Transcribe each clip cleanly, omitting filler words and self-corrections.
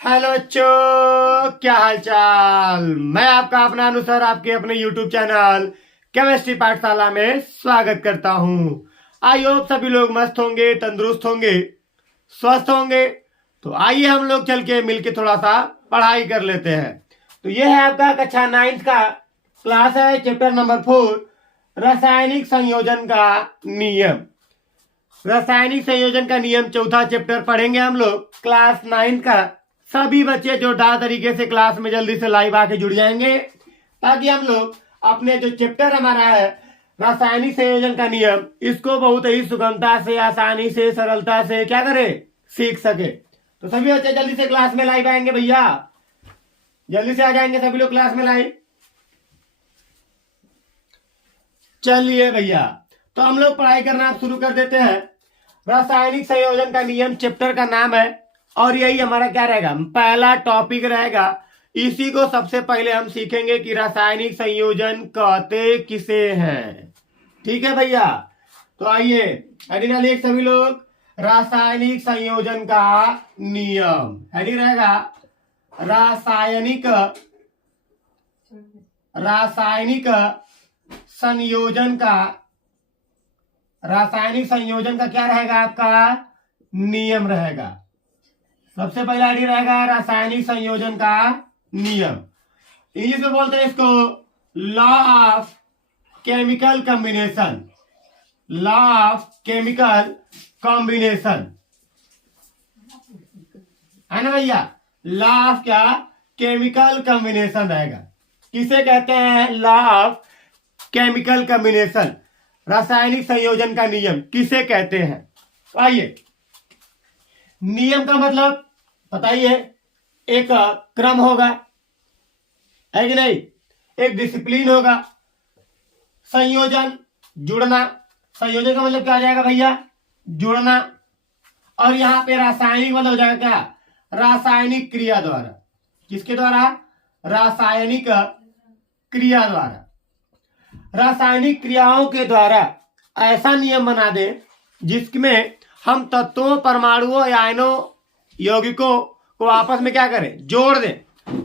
Hello बच्चों, क्या हाल चाल। मैं आपका अपना अनुसार आपके अपने YouTube चैनल केमिस्ट्री पाठशाला में स्वागत करता हूं। आई होप सभी लोग मस्त होंगे, तंदुरुस्त होंगे, स्वस्थ होंगे। तो आइए हम लोग चल के मिलके थोड़ा सा पढ़ाई कर लेते हैं। तो ये है आपका कक्षा 9 का क्लास है, चैप्टर नंबर 4 रासायनिक संयोजन का नियम। रासायनिक संयोजन का नियम चौथा चैप्टर पढ़ेंगे हम लोग क्लास 9 का। सभी बच्चे जो तरीके से क्लास में जल्दी से लाइव आके जुड़ जाएंगे, ताकि हम लोग अपने जो चैप्टर हमारा है रासायनिक संयोजन का नियम, इसको बहुत ही सुगमता से, आसानी से, सरलता से क्या करें, सीख सके। तो सभी बच्चे जल्दी से क्लास में लाइव आएंगे भैया, जल्दी से आ जाएंगे सभी लोग क्लास में लाइव। चलिए भैया, तो हम लोग पढ़ाई करना शुरू कर देते हैं। रासायनिक संयोजन का नियम चैप्टर का नाम है, और यही हमारा क्या रहेगा, पहला टॉपिक रहेगा। इसी को सबसे पहले हम सीखेंगे कि रासायनिक संयोजन कहते किसे हैं। ठीक है भैया, तो आइए हेडिंग लिख सभी लोग, रासायनिक संयोजन का नियम। हेडिंग रहेगा रासायनिक संयोजन का, रासायनिक संयोजन का क्या रहेगा, आपका नियम रहेगा। सबसे पहला आइडिया रहेगा रासायनिक संयोजन का नियम। इंग्लिश में बोलते हैं इसको law of chemical combination. Law of chemical combination है ना भैया। लॉ ऑफ क्या, केमिकल कॉम्बिनेशन रहेगा। किसे कहते हैं, लॉ ऑफ केमिकल कॉम्बिनेशन, रासायनिक संयोजन का नियम किसे कहते हैं। आइए, नियम का मतलब बताइए, एक क्रम होगा, है कि नहीं, एक डिसिप्लिन होगा। संयोजन, जुड़ना। संयोजन का मतलब क्या आ जाएगा भैया, जुड़ना। और यहां पे रासायनिक मतलब हो जाएगा क्या, रासायनिक क्रिया द्वारा। किसके द्वारा, रासायनिक क्रिया द्वारा। रासायनिक क्रियाओं के द्वारा ऐसा नियम बना दे जिसमें हम तत्वों, परमाणुओं या आयनों, यौगिकों को आपस में क्या करें, जोड़ दें।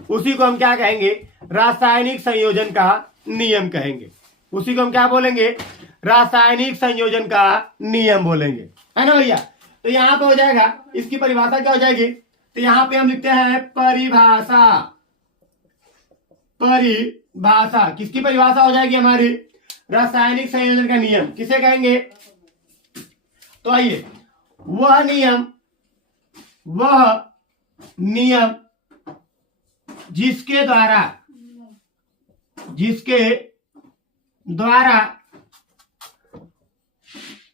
उसी को हम क्या कहेंगे, रासायनिक संयोजन का नियम कहेंगे। उसी को हम क्या बोलेंगे, रासायनिक संयोजन का नियम बोलेंगे, है ना भैया। तो यहां पे हो जाएगा, इसकी परिभाषा क्या हो जाएगी, तो यहां पे हम लिखते हैं परिभाषा। परिभाषा किसकी परिभाषा हो जाएगी हमारी, रासायनिक संयोजन का नियम किसे कहेंगे। तो आइए, वह नियम जिसके द्वारा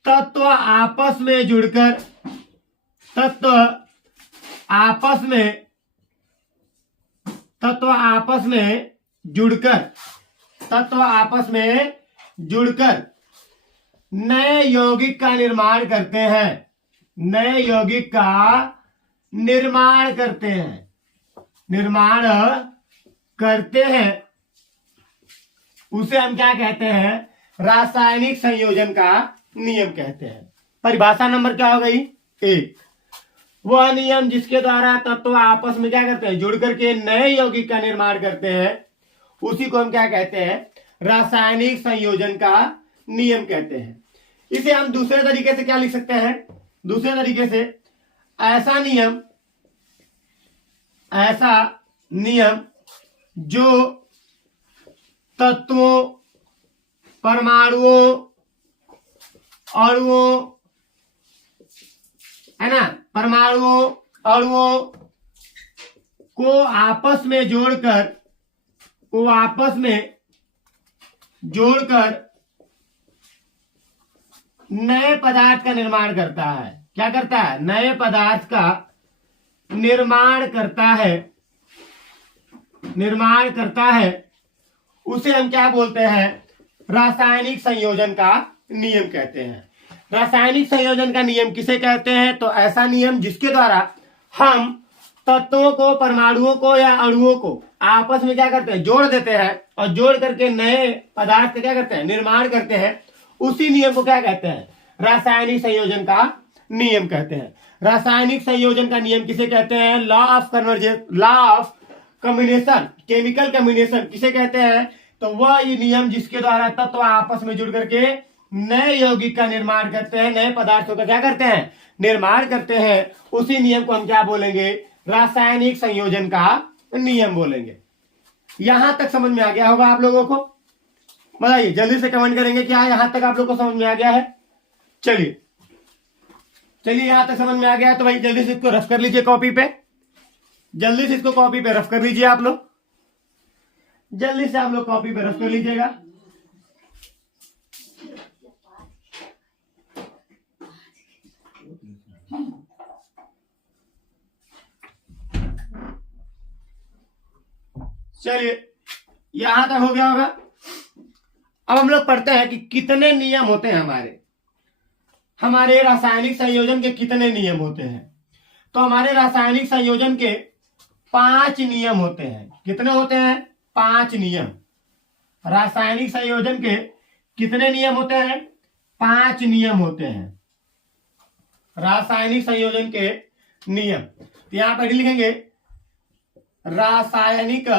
तत्व आपस में जुड़कर नए यौगिक का निर्माण करते हैं। नए यौगिक का निर्माण करते हैं, उसे हम क्या कहते हैं, रासायनिक संयोजन का नियम कहते हैं। परिभाषा नंबर क्या हो गई, 1। वह नियम जिसके द्वारा तत्व आपस में क्या करते हैं, जुड़ करके नए यौगिक का निर्माण करते हैं, उसी को हम क्या कहते हैं, रासायनिक संयोजन का नियम कहते हैं। इसे हम दूसरे तरीके से क्या लिख सकते हैं, दूसरे तरीके से ऐसा नियम जो तत्वों, परमाणुओं, अणुओं, है ना, परमाणुओं, अणुओं को आपस में जोड़कर नए पदार्थ का निर्माण करता है। क्या करता है, नए पदार्थ का निर्माण करता है, उसे हम क्या बोलते हैं, रासायनिक संयोजन का नियम कहते हैं। रासायनिक संयोजन का नियम किसे कहते हैं, तो ऐसा नियम जिसके द्वारा हम तत्वों को, परमाणुओं को या अणुओं को आपस में क्या करते हैं, जोड़ देते हैं, और जोड़ करके नए पदार्थ का क्या करते हैं, निर्माण करते हैं। उसी नियम को क्या कहते हैं, रासायनिक संयोजन का नियम कहते हैं। रासायनिक संयोजन का नियम किसे कहते हैं? Law of convergence, law of combination, chemical combination किसे कहते हैं? तो वह ये नियम जिसके द्वारा तत्व आपस में जुड़ करके नए यौगिक का निर्माण करते हैं, नए पदार्थों का क्या करते हैं? निर्माण करते हैं। उसी नियम को हम क्या बोलेंगे? रासायनिक संयोजन का नियम बोलेंगे। यहां तक समझ में आ गया होगा आप लोगों को? बताइए, जल्दी से कमेंट करेंगे क्या यहां तक आप लोग को समझ में आ गया है? चलिए यहां तक समझ में आ गया है तो भाई जल्दी से इसको रफ कर लीजिए कॉपी पे, जल्दी से इसको कॉपी पे रफ कर लीजिए आप लोग, जल्दी से आप लोग कॉपी पे रफ कर लीजिएगा। चलिए, यहां तक हो गया होगा। अब हम लोग पढ़ते हैं कि कितने नियम होते हैं हमारे रासायनिक संयोजन के कितने नियम होते हैं। तो हमारे रासायनिक संयोजन के 5 नियम होते हैं। कितने होते हैं? 5 नियम। रासायनिक संयोजन के कितने नियम होते हैं? 5 नियम होते हैं रासायनिक संयोजन के नियम। तो यहां पर लिखेंगे रासायनिक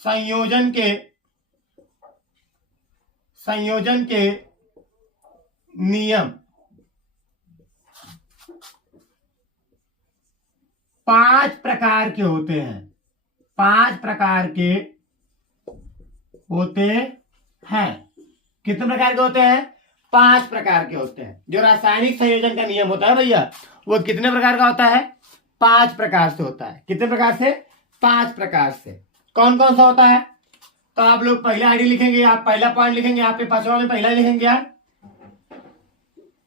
संयोजन के नियम 5 प्रकार के होते हैं। 5 प्रकार के होते हैं। कितने प्रकार के होते हैं? 5 प्रकार के होते हैं। जो रासायनिक संयोजन का नियम होता है भैया, वो कितने प्रकार का होता है? 5 प्रकार से होता है। कितने प्रकार से? 5 प्रकार से। कौन कौन सा होता है? तो आप लोग पहला आईडी लिखेंगे, आप पहला पॉइंट लिखेंगे, आप पे 5वां में पहला लिखेंगे यार,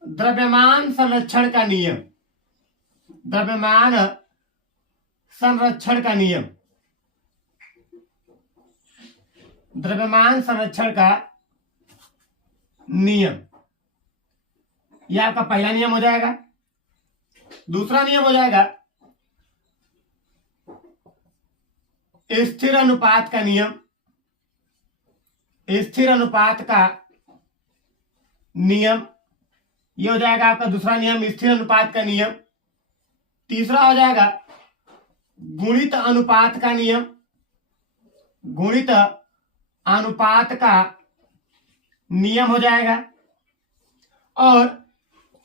द्रव्यमान संरक्षण का नियम। द्रव्यमान संरक्षण का नियम, द्रव्यमान संरक्षण का नियम, यह आपका पहला नियम हो जाएगा। दूसरा नियम हो जाएगा स्थिर अनुपात का नियम। स्थिर अनुपात का नियम, यह हो जाएगा आपका दूसरा नियम, स्थिर अनुपात का नियम। तीसरा हो जाएगा गुणित अनुपात का नियम। गुणित अनुपात का नियम हो जाएगा। और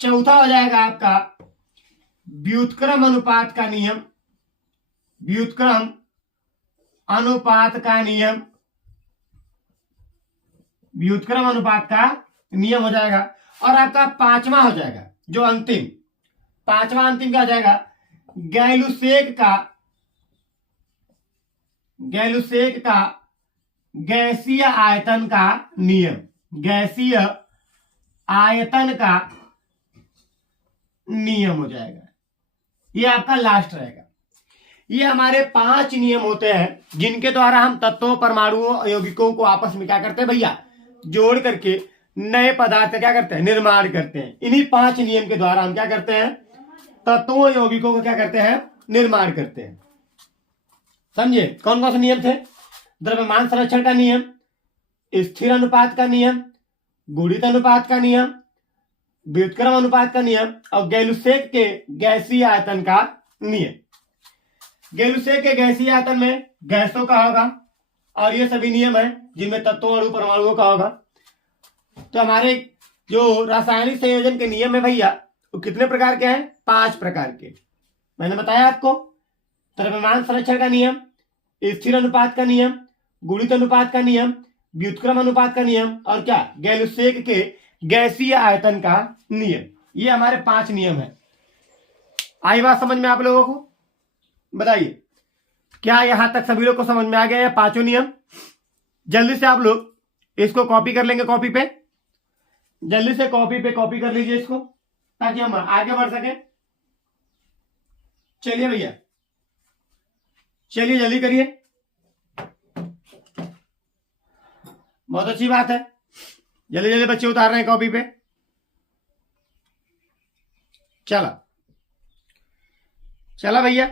चौथा हो जाएगा आपका व्युत्क्रम अनुपात का नियम। व्युत्क्रम अनुपात का नियम, व्युत्क्रम अनुपात का नियम हो जाएगा। और आपका 5वां हो जाएगा जो अंतिम, 5वां अंतिम क्या हो जाएगा? गैलुसेक का गैसीय आयतन का नियम। गैसीय आयतन का नियम हो जाएगा। ये आपका लास्ट रहेगा। ये हमारे 5 नियम होते हैं जिनके द्वारा हम तत्वों, परमाणुओं, यौगिकों को आपस में क्या करते हैं भैया? जोड़ करके नए पदार्थ क्या करते हैं? निर्माण करते हैं। इन्हीं 5 नियम के द्वारा हम क्या करते हैं? तत्वों, यौगिकों को क्या करते हैं? निर्माण करते हैं। समझे? कौन कौन से नियम थे? द्रव्यमान संरक्षण का नियम, स्थिर अनुपात का नियम, गुणित अनुपात का नियम, व्युत्क्रम अनुपात का नियम और गैलुसेक के गैसीय आयतन का नियम। गैलुसेक के गैसीय आयतन में गैसों का होगा और ये सभी नियम है जिनमें तत्वों, अणु, परमाणुओं का होगा। तो हमारे जो रासायनिक संयोजन के नियम है भैया, वो कितने प्रकार के हैं? 5 प्रकार के। मैंने बताया आपको, द्रव्यमान संरक्षण का नियम, स्थिर अनुपात का नियम, गुणित अनुपात का नियम, व्युत्क्रम अनुपात का नियम और क्या? गैलुसेक के गैसीय आयतन का नियम। ये हमारे 5 नियम है। आई बात समझ में आप लोगों को? बताइए, क्या यहां तक सभी लोग को समझ में आ गया? 5 नियम। जल्दी से आप लोग इसको कॉपी कर लेंगे, कॉपी पे जल्दी से कॉपी कर लीजिए इसको, ताकि हम आगे बढ़ सकें। चलिए भैया, चलिए जल्दी करिए, बहुत अच्छी बात है। जल्दी जल्दी बच्चे उतार रहे हैं कॉपी पे। चला भैया।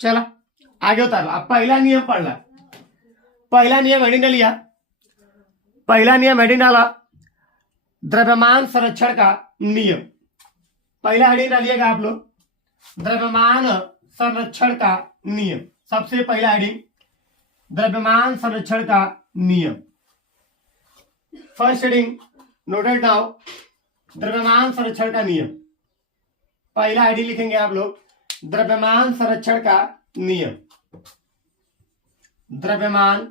चला आगे उतार। अब पहला नियम पढ़ ला। पहला नियम हेडिंग ने लिया। पहला नियम हेडिंग डाला द्रव्यमान संरक्षण का नियम। पहला हेडिंग डालिएगा आप लोग, द्रव्यमान संरक्षण का नियम। सबसे पहला हेडिंग द्रव्यमान संरक्षण का नियम। फर्स्ट हेडिंग नोटेड डाउन, द्रव्यमान संरक्षण का नियम। पहला हेडिंग लिखेंगे आप लोग, द्रव्यमान संरक्षण का नियम। द्रव्यमान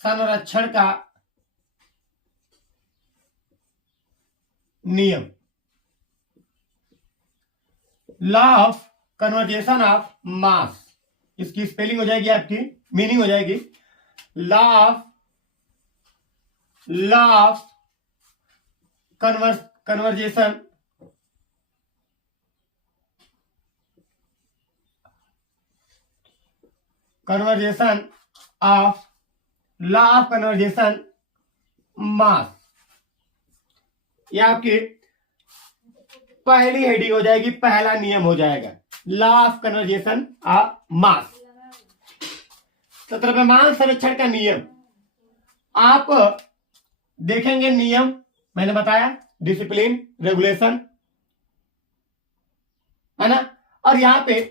संरक्षण का नियम। Law of conservation of mass, इसकी स्पेलिंग हो जाएगी आपकी, मीनिंग हो जाएगी law of conservation of law of conservation mass. यह आपकी पहली हेडिंग हो जाएगी, पहला नियम हो जाएगा लॉ ऑफ कन्वर्जेशन ऑफ मास। तो द्रव्यमान संरक्षण का नियम आप देखेंगे। नियम मैंने बताया डिसिप्लिन, रेगुलेशन, है ना। और यहां पे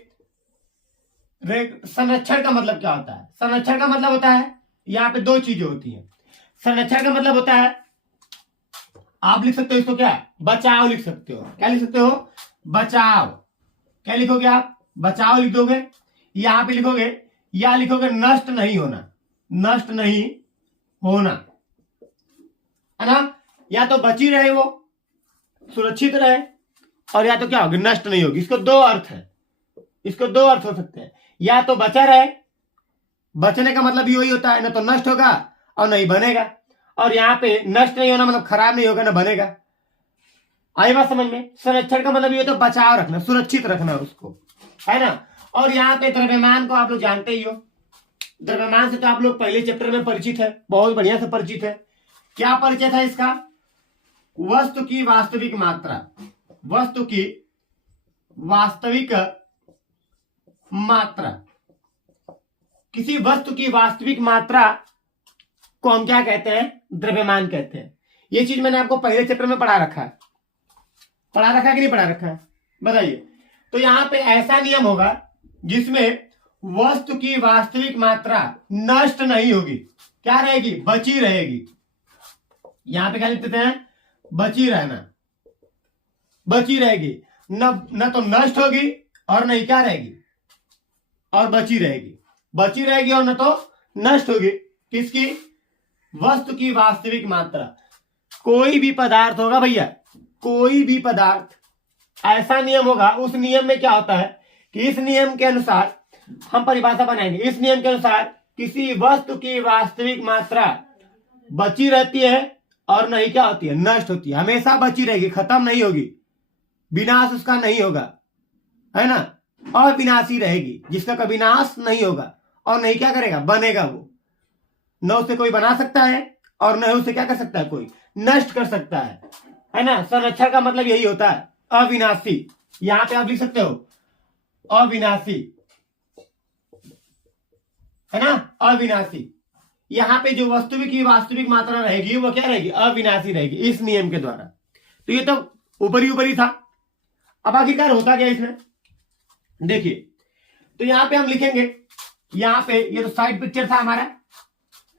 संरक्षण का मतलब क्या होता है? संरक्षण का मतलब होता है, यहां पे दो चीजें होती हैं। संरक्षण का मतलब होता है, आप लिख सकते हो इसको क्या, बचाव लिख सकते हो। क्या लिख सकते हो? बचाव। क्या लिखोगे आप? बचाव लिख दोगे। यहां पे लिखोगे, या लिखोगे नष्ट नहीं होना, नष्ट नहीं होना, है ना। या तो बची रहे वो, सुरक्षित रहे, और या तो क्या होगी, नष्ट नहीं होगी। इसको दो अर्थ है, इसको दो अर्थ हो सकते हैं। या तो बचा रहे, बचने का मतलब भी वही होता है, ना तो नष्ट होगा और नहीं बनेगा। और यहां पे नष्ट नहीं होना मतलब खराब नहीं होगा ना बनेगा। आई बात समझ में? संरक्षण का मतलब ये होता है बचाव रखना, सुरक्षित रखना उसको, है ना। और यहाँ पे द्रव्यमान को आप लोग जानते ही हो। द्रव्यमान से तो आप लोग पहले चैप्टर में परिचित है, बहुत बढ़िया से परिचित है। क्या परिचय था इसका? वस्तु की वास्तविक मात्रा, वस्तु की वास्तविक मात्रा, किसी वस्तु की वास्तविक मात्रा को हम क्या कहते हैं? द्रव्यमान कहते हैं। ये चीज मैंने आपको पहले चैप्टर में पढ़ा रखा है। पढ़ा रखा है कि नहीं पढ़ा रखा है? बताइए। तो यहां पे ऐसा नियम होगा जिसमें वस्तु की वास्तविक मात्रा नष्ट नहीं होगी, क्या रहेगी? बची रहेगी। यहां पे क्या लिख देते हैं? बची रहना, बची रहेगी। न तो नष्ट होगी और नहीं क्या रहेगी, और बची रहेगी। बची रहेगी और न तो नष्ट होगी। किसकी? वस्तु की वास्तविक मात्रा। कोई भी पदार्थ होगा भैया, कोई भी पदार्थ, ऐसा नियम होगा। उस नियम में क्या होता है कि इस नियम के अनुसार हम परिभाषा बनाएंगे। इस नियम के अनुसार किसी वस्तु की वास्तविक मात्रा बची रहती है और नहीं क्या होती है? नष्ट होती है। हमेशा बची रहेगी, खत्म नहीं होगी, विनाश उसका नहीं होगा, है ना। अविनाशी रहेगी, जिसका कभी नाश नहीं होगा और नहीं क्या करेगा? बनेगा। वो न उसे कोई बना सकता है और न उसे क्या कर सकता है? कोई नष्ट कर सकता है ना। संरक्षण का मतलब यही होता है, अविनाशी। यहां पे आप लिख सकते हो अविनाशी, है ना, अविनाशी। यहां पे जो वस्तु की वास्तविक मात्रा रहेगी वो क्या रहेगी? अविनाशी रहेगी, इस नियम के द्वारा। तो ये तो ऊपरी ऊपरी था। अब आखिरकार होता क्या इसमें? देखिए, तो यहां पे हम लिखेंगे, यहां पे ये तो साइड पिक्चर था हमारा,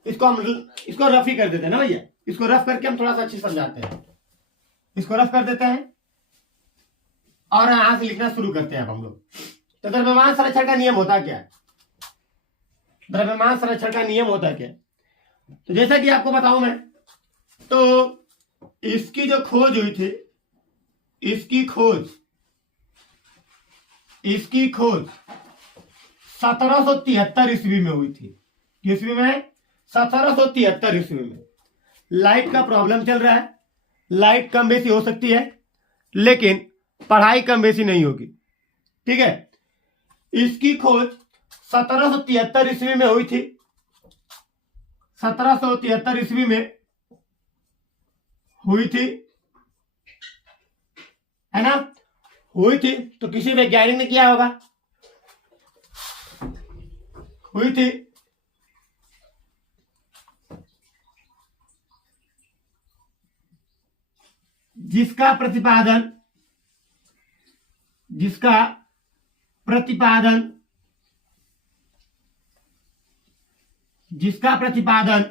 इसको रफ ही कर देते हैं ना भैया। इसको रफ करके हम थोड़ा सा अच्छे समझाते हैं। इसको रफ कर देते हैं और यहां से लिखना शुरू करते हैं अब हम लोग। तो द्रव्यमान संरक्षण का नियम होता क्या? द्रव्यमान संरक्षण का नियम होता क्या? तो जैसा कि आपको बताऊं मैं, तो इसकी जो खोज हुई थी, इसकी खोज 1773 ईस्वी में हुई थी। ईस्वी में 1773 ईस्वी में। लाइट का प्रॉब्लम चल रहा है, लाइट कम बेसी हो सकती है लेकिन पढ़ाई कम बेसी नहीं होगी, ठीक है। इसकी खोज 1773 ईस्वी में हुई थी। 1773 ईस्वी में हुई थी, है ना। हुई थी तो किसी वैज्ञानिक ने किया होगा, हुई थी। जिसका प्रतिपादन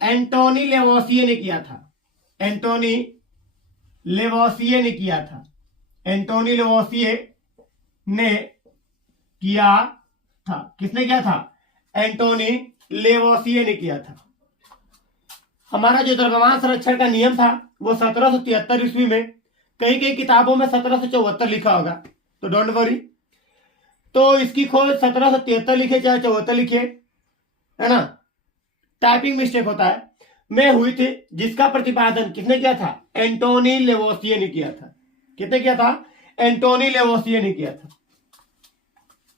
एंटोनी लेवोसिए ने किया था। एंटोनी लेवोसिए ने किया था। एंटोनी लेवोसिए ने किया था। किसने किया था? एंटोनी लेवोसिए ने किया था। हमारा जो द्रव्यमान संरक्षण का नियम था वो 1773 ईस्वी में, कई कई किताबों में 1774 लिखा होगा, तो डोंट वरी। तो इसकी खोज 1773 लिखे चाहे 74 लिखे, है ना, टाइपिंग मिस्टेक होता है, में हुई थी। जिसका प्रतिपादन किसने किया था? एंटोनी लेवोसिए ने किया था। किसने किया था? एंटोनी लेवोसिए ने किया था।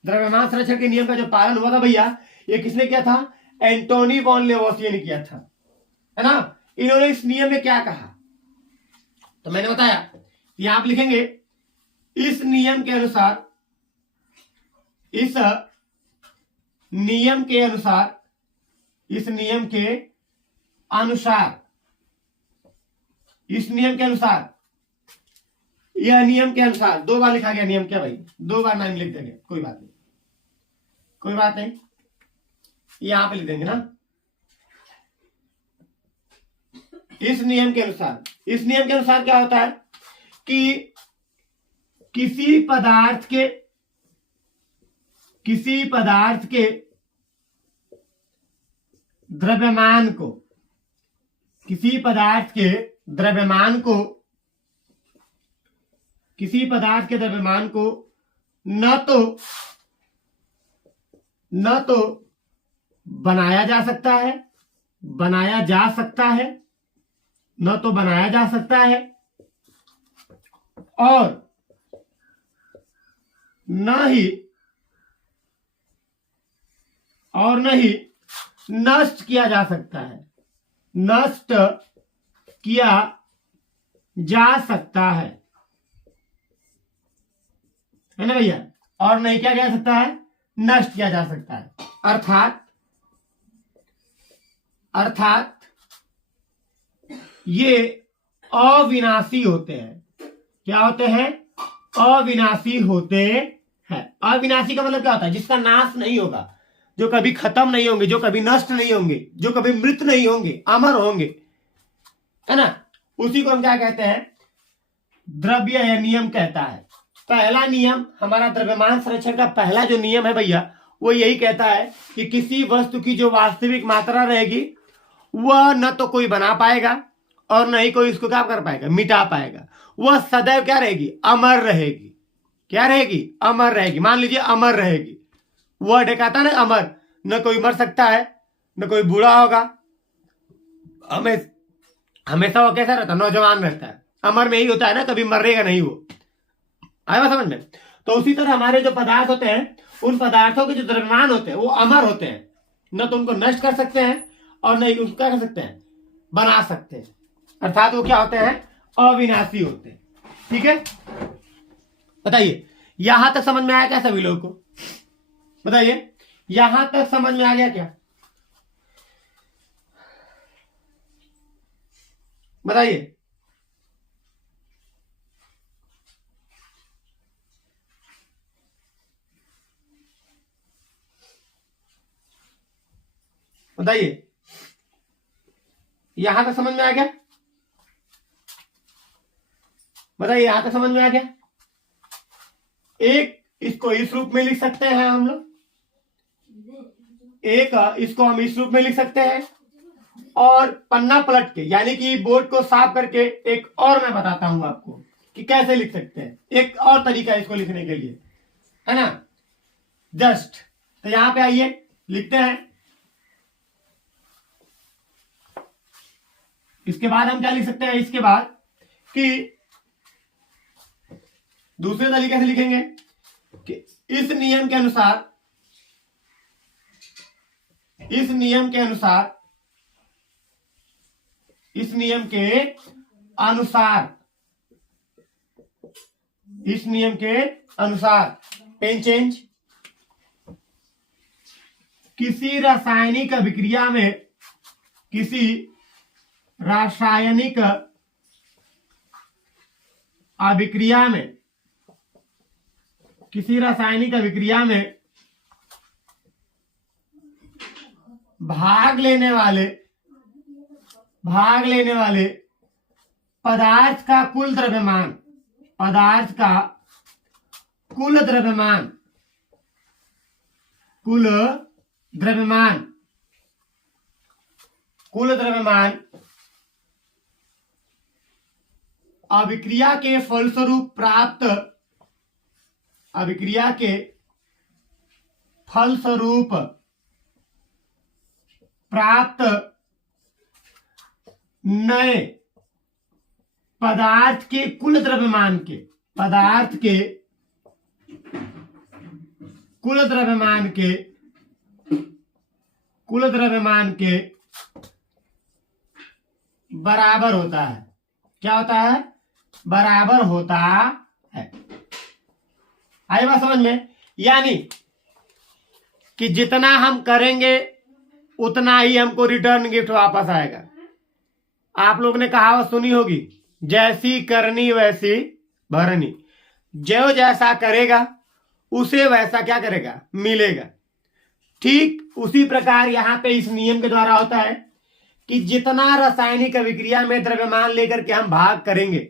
द्रव्यमान संरक्षण के नियम का जो पालन हुआ था भैया, ये किसने किया था? एंटोनी वॉन लेवोसिए ने किया था, है ना। इन्होंने इस नियम में क्या कहा, तो मैंने बताया, यहां आप लिखेंगे इस नियम के अनुसार, इस नियम के अनुसार, इस नियम के अनुसार, इस नियम के अनुसार, यह नियम के अनुसार, 2 बार लिखा गया नियम, क्या भाई 2 बार नाम लिख देंगे, कोई बात नहीं, कोई बात नहीं, यहां पे लिख देंगे ना। इस नियम के अनुसार, इस नियम के अनुसार क्या होता है कि किसी पदार्थ के द्रव्यमान को, किसी पदार्थ के द्रव्यमान को न तो बनाया जा सकता है, न तो बनाया जा सकता है, और न ही नष्ट किया जा सकता है, नष्ट किया जा सकता है ना भैया, और नहीं क्या किया जा सकता है? नष्ट किया जा सकता है। अर्थात ये अविनाशी होते हैं। क्या होते हैं? अविनाशी होते हैं। अविनाशी का मतलब क्या होता है? जिसका नाश नहीं होगा, जो कभी खत्म नहीं होंगे, जो कभी नष्ट नहीं होंगे, जो कभी मृत नहीं होंगे, अमर होंगे, है ना, उसी को हम क्या कहते हैं? द्रव्य या नियम कहता है। पहला नियम हमारा द्रव्यमान संरक्षण का पहला जो नियम है भैया, वो यही कहता है कि किसी वस्तु की जो वास्तविक मात्रा रहेगी वह न तो कोई बना पाएगा और न ही कोई इसको क्या कर पाएगा? मिटा पाएगा। वह सदैव क्या रहेगी? अमर रहेगी। क्या रहेगी? अमर रहेगी। मान लीजिए अमर रहेगी। वर्ड कहता ना अमर, न कोई मर सकता है, न कोई बूढ़ा होगा, हमेशा वो कैसा रहता है? नौजवान रहता है। अमर में ही होता है ना, कभी मरेगा नहीं वो। आया समझ में? तो उसी तरह हमारे जो पदार्थ होते हैं, उन पदार्थों के जो द्रव्यमान होते हैं वो अमर होते हैं, न तो उनको नष्ट कर सकते हैं और न ही उनको क्या कर सकते हैं? बना सकते हैं। अर्थात वो क्या होते हैं? अविनाशी होते हैं। ठीक है, बताइए यहां तक समझ में आया क्या सभी लोगों को? बताइए यहां तक समझ में आ गया क्या? बताइए। बताइए यहां तक समझ में आ गया? बताइए यहां तक समझ में आ गया? एक इसको इस रूप में लिख सकते हैं हम लोग, एक इसको हम इस रूप में लिख सकते हैं, और पन्ना पलट के यानी कि बोर्ड को साफ करके एक और मैं बताता हूं आपको कि कैसे लिख सकते हैं। एक और तरीका है इसको लिखने के लिए, है ना, जस्ट। तो यहां पे आइए लिखते हैं। इसके बाद हम क्या लिख सकते हैं? इसके बाद कि दूसरे तरीके से लिखेंगे कि इस नियम के अनुसार, इस नियम के अनुसार, इस नियम के अनुसार इस नियम के अनुसार पेन चेंज, किसी रासायनिक अभिक्रिया में किसी रासायनिक अभिक्रिया में किसी रासायनिक अभिक्रिया में भाग लेने वाले पदार्थ का कुल द्रव्यमान, पदार्थ का कुल द्रव्यमान, कुल द्रव्यमान, कुल द्रव्यमान अभिक्रिया के फलस्वरूप प्राप्त, अभिक्रिया के फलस्वरूप प्राप्त नए पदार्थ के कुल द्रव्यमान के, पदार्थ के कुल द्रव्यमान के, कुल द्रव्यमान के बराबर होता है। क्या होता है? बराबर होता है। आई बात समझ में? यानी कि जितना हम करेंगे उतना ही हमको रिटर्न गिफ्ट वापस आएगा। आप लोग ने कहावत सुनी होगी, जैसी करनी वैसी भरनी। जो जैसा करेगा उसे वैसा क्या करेगा? मिलेगा। ठीक उसी प्रकार यहां पे इस नियम के द्वारा होता है कि जितना रासायनिक अभिक्रिया में द्रव्यमान लेकर के हम भाग करेंगे,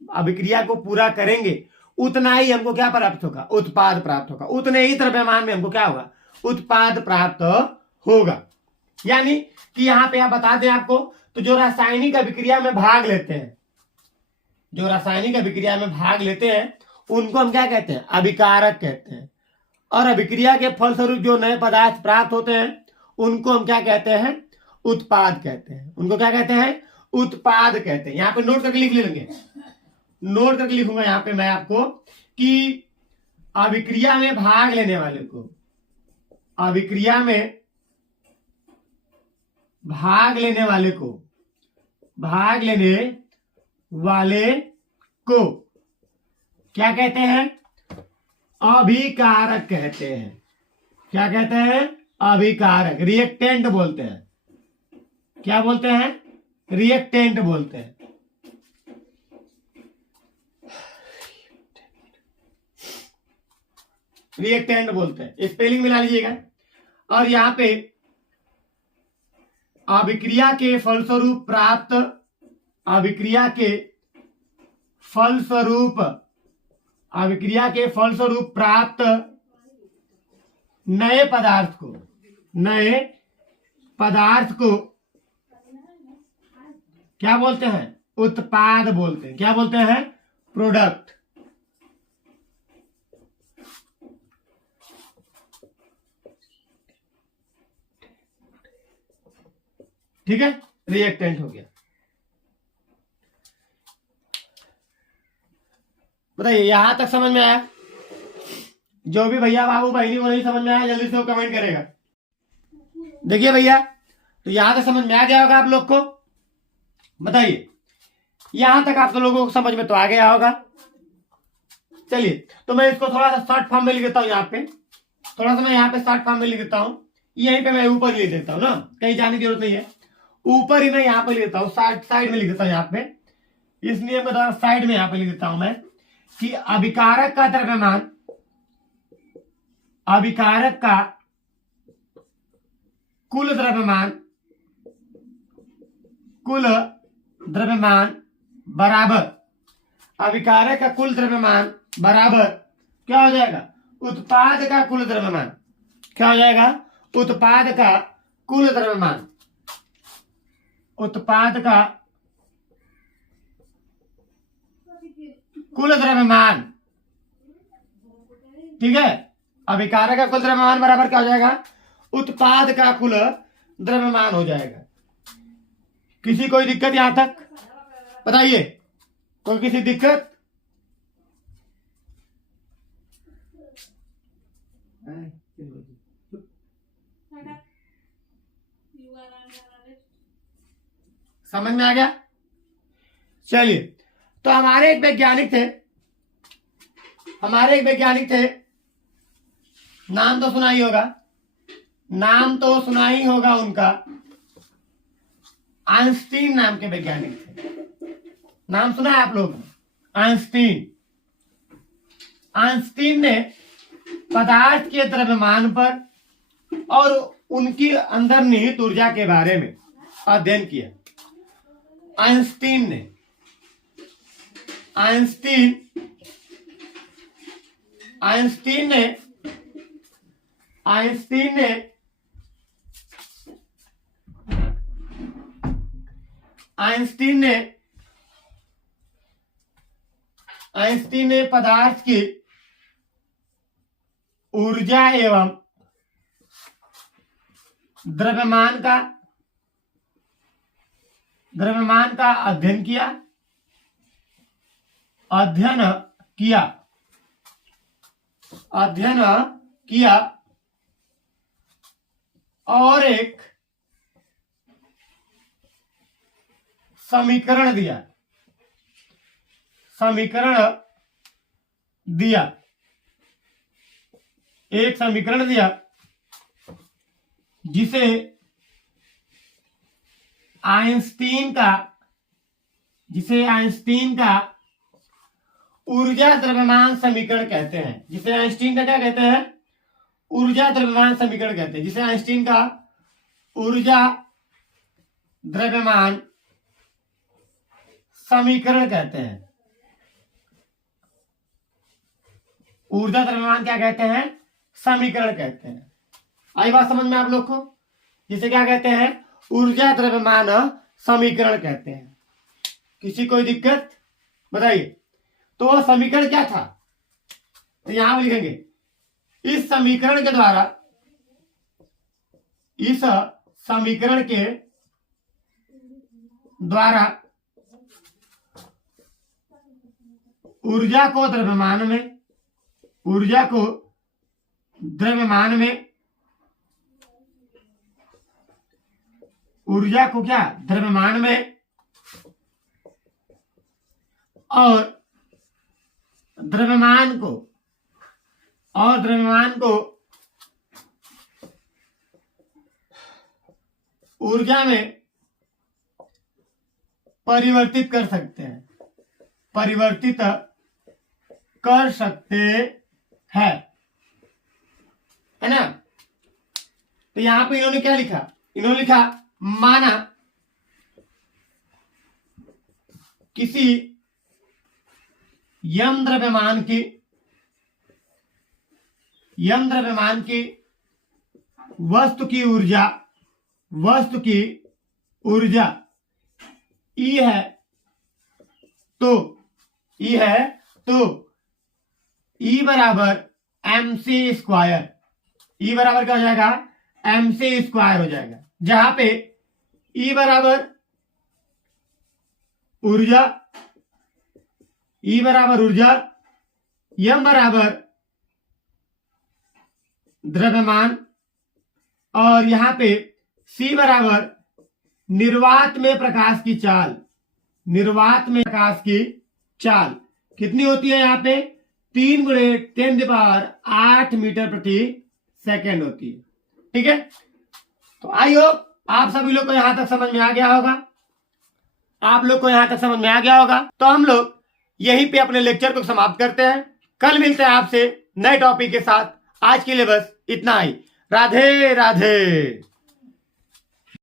अभिक्रिया को पूरा करेंगे, उतना ही हमको क्या प्राप्त होगा? उत्पाद प्राप्त होगा। उतने ही द्रव्यमान में हमको क्या होगा? उत्पाद प्राप्त होगा। यानी कि यहां पे आप बता दें आपको, तो जो रासायनिक अभिक्रिया में भाग लेते हैं, जो रासायनिक अभिक्रिया में भाग लेते हैं उनको हम क्या कहते हैं? अभिकारक कहते हैं। और अभिक्रिया के फलस्वरूप जो नए पदार्थ प्राप्त होते हैं उनको हम क्या कहते हैं? उत्पाद कहते हैं। उनको क्या कहते हैं? उत्पाद कहते हैं। यहां पे नोट करके लिख लेंगे, नोट करके लिखूंगा यहां पे मैं आपको कि अभिक्रिया में भाग लेने वाले को, अभिक्रिया में भाग लेने वाले को, भाग लेने वाले को क्या कहते हैं? अभिकारक कहते हैं। क्या कहते हैं? अभिकारक। रिएक्टेंट बोलते हैं। क्या बोलते हैं? रिएक्टेंट बोलते हैं। रिएक्टेंट बोलते हैं, स्पेलिंग मिला लीजिएगा। और यहां पे अभिक्रिया के फलस्वरूप प्राप्त, अभिक्रिया के फलस्वरूप, अभिक्रिया के फलस्वरूप प्राप्त नए पदार्थ को, नए पदार्थ को क्या बोलते हैं? उत्पाद बोलते हैं। क्या बोलते हैं? प्रोडक्ट। ठीक है, रिएक्टेंट हो गया। बताइए यहां तक समझ में आया? जो भी भैया बाबू बहनी को नहीं समझ में आया जल्दी से वो कमेंट करेगा। देखिए भैया, तो यहां तक समझ में आ गया होगा आप लोग को। बताइए यहां तक आप लोगों को समझ में तो आ गया होगा। चलिए तो मैं इसको थोड़ा सा शॉर्ट फॉर्म में लिख देता हूं। यहाँ पे थोड़ा सा मैं यहाँ पे शॉर्ट फॉर्म में लिख देता हूं। यहीं पे मैं ऊपर लिख देता हूं ना, कहीं जाने की जरूरत नहीं है। ऊपर ही मैं यहाँ पे लिख देता हूँ, साइड में लिख देता हूँ। यहाँ पे इस नियम के द्वारा साइड में यहाँ पे लिख देता हूं मैं कि अभिकारक का द्रव्यमान, अभिकारक का कुल द्रव्यमान, कुल द्रव्यमान बराबर, अभिकारक का कुल द्रव्यमान बराबर क्या हो जाएगा? उत्पाद का कुल द्रव्यमान। क्या हो जाएगा? उत्पाद का कुल द्रव्यमान, उत्पाद का कुल द्रव्यमान। ठीक है, अभिकारक का कुल द्रव्यमान बराबर क्या हो जाएगा? उत्पाद का कुल द्रव्यमान हो जाएगा। किसी कोई दिक्कत यहां तक? बताइए, कोई किसी दिक्कत? समझ में आ गया? चलिए, तो हमारे एक वैज्ञानिक थे, हमारे एक वैज्ञानिक थे, नाम तो सुना ही होगा, नाम तो सुना ही होगा उनका, आइंस्टीन नाम के वैज्ञानिक थे। नाम सुना है आप लोग? आइंस्टीन। आइंस्टीन ने पदार्थ के द्रव्यमान पर और उनकी अंदर निहित ऊर्जा के बारे में अध्ययन किया। आइंस्टीन ने पदार्थ की ऊर्जा एवं द्रव्यमान का अध्ययन किया और एक समीकरण दिया जिसे आइंस्टीन का ऊर्जा द्रव्यमान समीकरण कहते हैं। जिसे आइंस्टीन का क्या कहते हैं? ऊर्जा द्रव्यमान समीकरण कहते हैं। जिसे आइंस्टीन का ऊर्जा द्रव्यमान समीकरण कहते हैं। ऊर्जा द्रव्यमान क्या कहते हैं? समीकरण कहते हैं। आई बात समझ में आप लोग को? जिसे क्या कहते हैं? ऊर्जा द्रव्यमान समीकरण कहते हैं। किसी कोई दिक्कत बताइए? तो वह समीकरण क्या था? तो यहां लिखेंगे, इस समीकरण के द्वारा ऊर्जा को द्रव्यमान में और द्रव्यमान को ऊर्जा में परिवर्तित कर सकते हैं, है ना? तो यहां पे इन्होंने क्या लिखा? इन्होंने लिखा, माना किसी यम द्रव्यमान की वस्तु की ऊर्जा E है तो E बराबर mc स्क्वायर। E बराबर क्या हो जाएगा? mc स्क्वायर हो जाएगा, जहां पे E बराबर ऊर्जा, m बराबर द्रव्यमान और यहां पे C बराबर निर्वात में प्रकाश की चाल कितनी होती है? यहाँ पे 3 × 10⁸ मीटर प्रति सेकेंड होती है। ठीक है, तो आई होप आप सभी लोग को यहां तक समझ में आ गया होगा। तो हम लोग यहीं पे अपने लेक्चर को समाप्त करते हैं। कल मिलते हैं आपसे नए टॉपिक के साथ। आज के लिए बस इतना ही। राधे राधे।